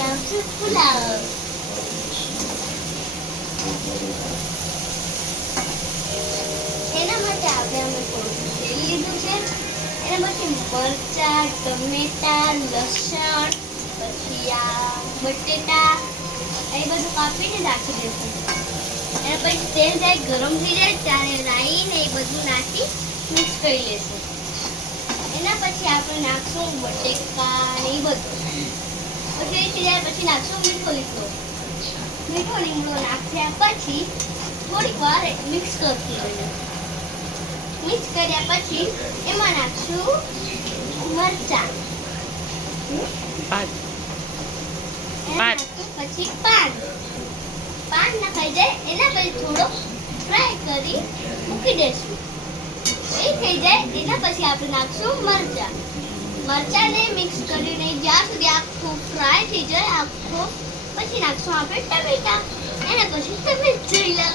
બનાવશું પુલાવ. એના માટે આપણે અમે થોડું તેલ લીધું છે. એના પછી મરચા, ટમેટા, લસણ, પછી આ બટેટા એ બધું કાપીને નાખી દઈશું. એના પછી તેલ જાય ગરમ થઈ જાય ત્યારે રાઈ ને એ બધું નાખી મિક્સ કરી લેશું. એના પછી આપણે નાખશું બટેકા ને એ બધું. પછી થઈ જાય પછી નાખશું મીઠો લીમડો. મીઠો લીમડો નાખ્યા પછી થોડીક વાર મિક્સ કરતી રહીશું. મિક્સ કર્યા પછી એમાં નાખશું મરચા. પછી પાન નાખાઈ જાય એના પછી થોડો ફ્રાય કરી મૂકી દેશું. એ થઈ જાય એના પછી આપણે નાખશું મરચાને મિક્સ કરીને જ્યાં સુધી આખું ફ્રાય થઈ જાય આખું પછી નાખશું આપણે ટમેટા. એના પછી તમે જોઈ લો.